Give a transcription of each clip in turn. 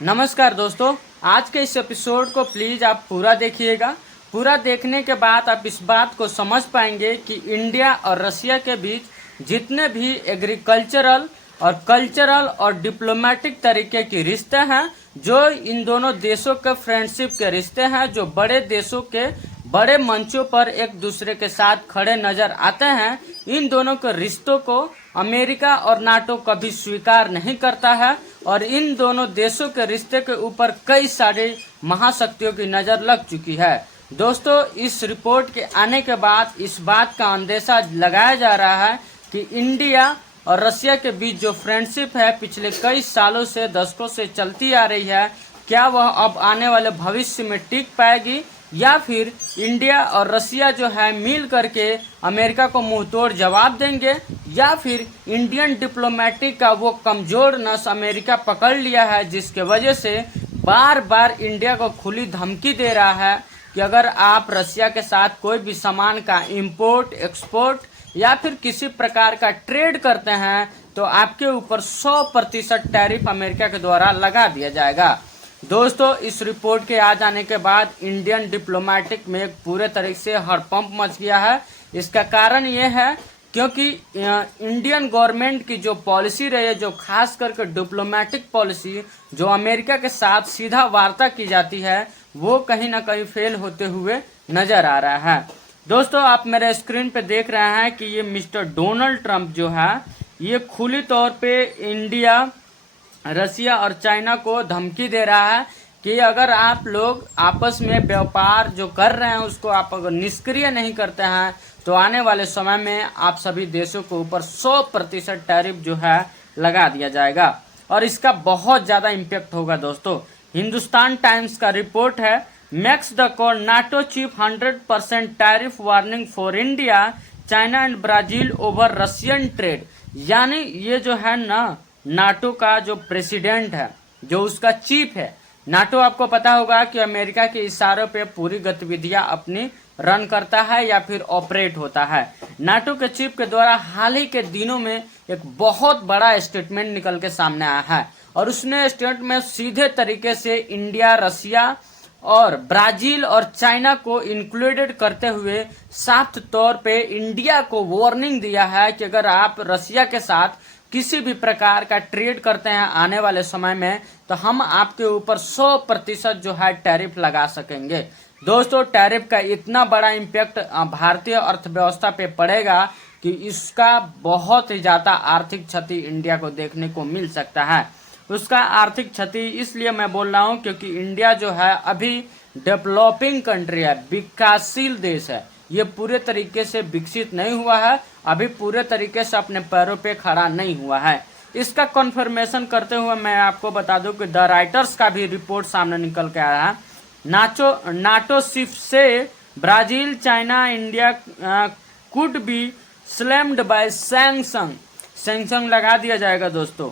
नमस्कार दोस्तों, आज के इस एपिसोड को प्लीज़ आप पूरा देखिएगा। पूरा देखने के बाद आप इस बात को समझ पाएंगे कि इंडिया और रसिया के बीच जितने भी एग्रीकल्चरल और डिप्लोमेटिक तरीके के रिश्ते हैं, जो इन दोनों देशों के फ्रेंडशिप के रिश्ते हैं, जो बड़े देशों के बड़े मंचों पर एक दूसरे के साथ खड़े नजर आते हैं, इन दोनों के रिश्तों को अमेरिका और नाटो कभी स्वीकार नहीं करता है और इन दोनों देशों के रिश्ते के ऊपर कई सारी महाशक्तियों की नज़र लग चुकी है। दोस्तों, इस रिपोर्ट के आने के बाद इस बात का अंदेशा लगाया जा रहा है कि इंडिया और रसिया के बीच जो फ्रेंडशिप है पिछले कई सालों से दशकों से चलती आ रही है, क्या वह अब आने वाले भविष्य में टिक पाएगी या फिर इंडिया और रसिया जो है मिल करके अमेरिका को मुंह तोड़ जवाब देंगे, या फिर इंडियन डिप्लोमेटिक का वो कमजोर नस अमेरिका पकड़ लिया है, जिसके वजह से बार बार इंडिया को खुली धमकी दे रहा है कि अगर आप रसिया के साथ कोई भी सामान का इंपोर्ट एक्सपोर्ट या फिर किसी प्रकार का ट्रेड करते हैं तो आपके ऊपर 100% टैरिफ अमेरिका के द्वारा लगा दिया जाएगा। दोस्तों, इस रिपोर्ट के आ जाने के बाद इंडियन डिप्लोमेटिक में एक पूरे तरीके से हड़कंप मच गया है। इसका कारण ये है क्योंकि इंडियन गवर्नमेंट की जो पॉलिसी रही है, जो खास करके डिप्लोमेटिक पॉलिसी जो अमेरिका के साथ सीधा वार्ता की जाती है, वो कहीं ना कहीं फेल होते हुए नजर आ रहा है। दोस्तों, आप मेरे स्क्रीन पे देख रहे हैं कि ये मिस्टर डोनाल्ड ट्रंप जो है, ये खुली तौर पे इंडिया, रसिया और चाइना को धमकी दे रहा है कि अगर आप लोग आपस में व्यापार जो कर रहे हैं उसको आप अगर निष्क्रिय नहीं करते हैं तो आने वाले समय में आप सभी देशों के ऊपर 100% टैरिफ जो है लगा दिया जाएगा और इसका बहुत ज़्यादा इम्पैक्ट होगा। दोस्तों, हिंदुस्तान टाइम्स का रिपोर्ट है, makes the call NATO chief 100% tariff warning for India, China and Brazil over Russian trade. यानी ये जो है ना, नाटो का जो प्रेसिडेंट है, जो उसका चीफ है, नाटो आपको पता होगा कि अमेरिका के इशारों पे पूरी गतिविधियां अपनी रन करता है या फिर ऑपरेट होता है। नाटो के चीफ के द्वारा हाल ही के दिनों में एक बहुत बड़ा स्टेटमेंट निकल के सामने आया है और उसने स्टेटमेंट में सीधे तरीके से इंडिया, रसिया और ब्राजील और चाइना को इंक्लूडेड करते हुए साफ तौर पे इंडिया को वार्निंग दिया है कि अगर आप रसिया के साथ किसी भी प्रकार का ट्रेड करते हैं आने वाले समय में तो हम आपके ऊपर 100% जो है टैरिफ लगा सकेंगे। दोस्तों, टैरिफ का इतना बड़ा इम्पैक्ट भारतीय अर्थव्यवस्था पे पड़ेगा कि इसका बहुत ही ज्यादा आर्थिक क्षति इंडिया को देखने को मिल सकता है। उसका आर्थिक क्षति इसलिए मैं बोल रहा हूँ क्योंकि इंडिया जो है अभी डेवलपिंग कंट्री है, विकासशील देश है, ये पूरे तरीके से विकसित नहीं हुआ है, अभी पूरे तरीके से अपने पैरों पे खड़ा नहीं हुआ है। इसका कन्फर्मेशन करते हुए मैं आपको बता दूं कि द राइटर्स का भी रिपोर्ट सामने निकल के आया है। नाटो शिप से Brazil, China, India could be slammed by sanction लगा दिया जाएगा। दोस्तों,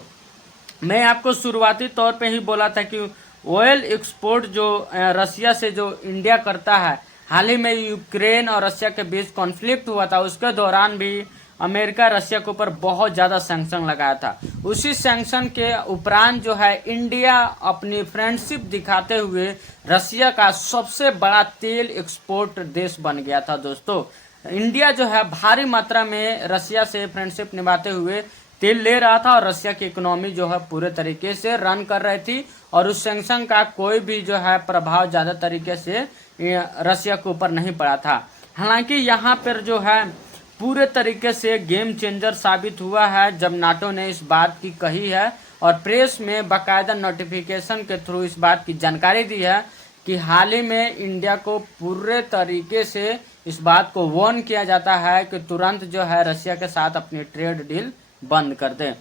मैं आपको शुरुआती तौर पे ही बोला था कि ऑयल एक्सपोर्ट जो रसिया से जो इंडिया करता है, हाल ही में यूक्रेन और रसिया के बीच कॉन्फ्लिक्ट हुआ था, उसके दौरान भी अमेरिका रसिया के ऊपर बहुत ज़्यादा सैंक्शन लगाया था। उसी सैंक्शन के उपरांत जो है इंडिया अपनी फ्रेंडशिप दिखाते हुए रसिया का सबसे बड़ा तेल एक्सपोर्ट देश बन गया था। दोस्तों, इंडिया जो है भारी मात्रा में रसिया से फ्रेंडशिप निभाते हुए तेल ले रहा था और रसिया की इकोनॉमी जो है पूरे तरीके से रन कर रही थी और उस सैंक्शन का कोई भी जो है प्रभाव ज़्यादा तरीके से रसिया के ऊपर नहीं पड़ा था। हालांकि यहाँ पर जो है पूरे तरीके से गेम चेंजर साबित हुआ है जब नाटो ने इस बात की कही है और प्रेस में बाकायदा नोटिफिकेशन के थ्रू इस बात की जानकारी दी है कि हाल ही में इंडिया को पूरे तरीके से इस बात को वार्न किया जाता है कि तुरंत जो है रसिया के साथ अपनी ट्रेड डील बंद कर दें।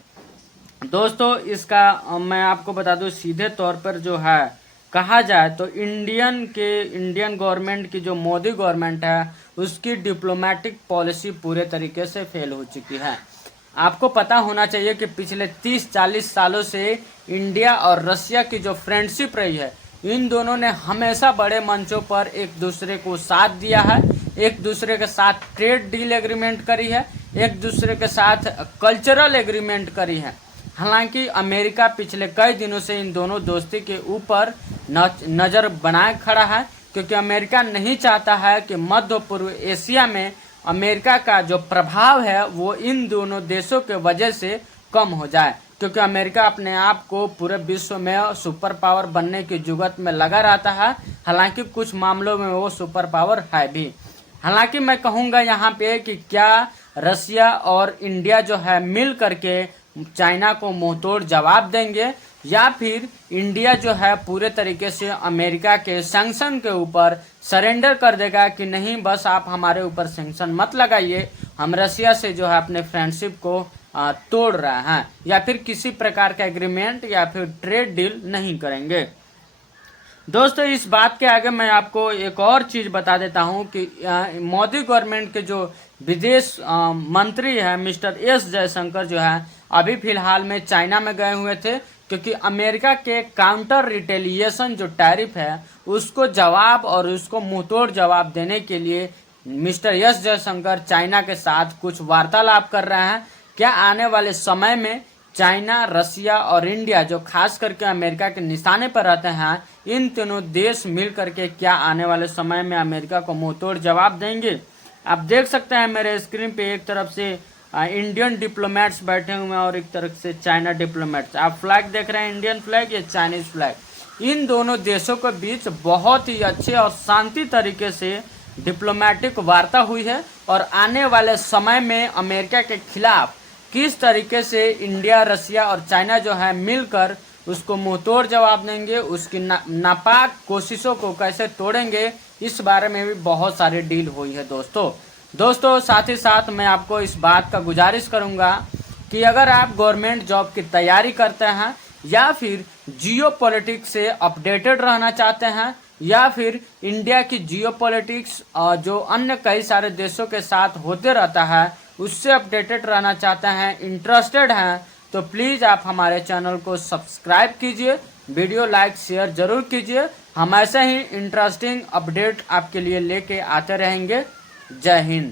दोस्तों, इसका मैं आपको बता दूं, सीधे तौर पर जो है कहा जाए तो इंडियन गवर्नमेंट की जो मोदी गवर्नमेंट है उसकी डिप्लोमेटिक पॉलिसी पूरे तरीके से फेल हो चुकी है। आपको पता होना चाहिए कि पिछले 30-40 सालों से इंडिया और रसिया की जो फ्रेंडशिप रही है, इन दोनों ने हमेशा बड़े मंचों पर एक दूसरे को साथ दिया है, एक दूसरे के साथ ट्रेड डील एग्रीमेंट करी है, एक दूसरे के साथ कल्चरल एग्रीमेंट करी है। हालांकि अमेरिका पिछले कई दिनों से इन दोनों दोस्ती के ऊपर नज़र बनाए खड़ा है, क्योंकि अमेरिका नहीं चाहता है कि मध्य पूर्व एशिया में अमेरिका का जो प्रभाव है वो इन दोनों देशों के वजह से कम हो जाए, क्योंकि अमेरिका अपने आप को पूरे विश्व में सुपर पावर बनने की जुगत में लगा रहता है। हालांकि कुछ मामलों में वो सुपर पावर है भी। हालांकि मैं कहूँगा यहाँ पे कि क्या रसिया और इंडिया जो है मिल करके चाइना को मुंहतोड़ जवाब देंगे, या फिर इंडिया जो है पूरे तरीके से अमेरिका के सैंक्शन के ऊपर सरेंडर कर देगा कि नहीं बस आप हमारे ऊपर सैंक्शन मत लगाइए, हम रसिया से जो है अपने फ्रेंडशिप को तोड़ रहे हैं, या फिर किसी प्रकार का एग्रीमेंट या फिर ट्रेड डील नहीं करेंगे। दोस्तों इस बात के आगे मैं आपको एक और चीज़ बता देता हूं कि मोदी गवर्नमेंट के जो विदेश मंत्री है मिस्टर एस जयशंकर जो है अभी फिलहाल में चाइना में गए हुए थे, क्योंकि अमेरिका के काउंटर रिटेलिएशन जो टैरिफ है उसको जवाब और उसको मुंहतोड़ जवाब देने के लिए मिस्टर एस जयशंकर चाइना के साथ कुछ वार्तालाप कर रहे हैं। क्या आने वाले समय में चाइना, रसिया और इंडिया जो खास करके अमेरिका के निशाने पर रहते हैं, इन तीनों देश मिल करके क्या आने वाले समय में अमेरिका को मुंहतोड़ जवाब देंगे? आप देख सकते हैं मेरे स्क्रीन पे एक तरफ से इंडियन डिप्लोमेट्स बैठे हुए हैं और एक तरफ से चाइना डिप्लोमेट्स। आप फ्लैग देख रहे हैं, इंडियन फ्लैग या चाइनीज फ्लैग। इन दोनों देशों के बीच बहुत ही अच्छे और शांति तरीके से डिप्लोमेटिक वार्ता हुई है, और आने वाले समय में अमेरिका के खिलाफ किस तरीके से इंडिया, रसिया और चाइना जो है मिलकर उसको मुंहतोड़ जवाब देंगे, उसकी नापाक कोशिशों को कैसे तोड़ेंगे, इस बारे में भी बहुत सारी डील हुई है दोस्तों साथ ही साथ मैं आपको इस बात का गुजारिश करूंगा कि अगर आप गवर्नमेंट जॉब की तैयारी करते हैं, या फिर जियो पॉलिटिक्स से अपडेटेड रहना चाहते हैं, या फिर इंडिया की जियो पॉलिटिक्स जो अन्य कई सारे देशों के साथ होते रहता है उससे अपडेटेड रहना चाहते हैं, इंटरेस्टेड हैं, तो प्लीज़ आप हमारे चैनल को सब्सक्राइब कीजिए, वीडियो लाइक शेयर जरूर कीजिए। हम ऐसे ही इंटरेस्टिंग अपडेट आपके लिए लेके आते रहेंगे। जय हिंद।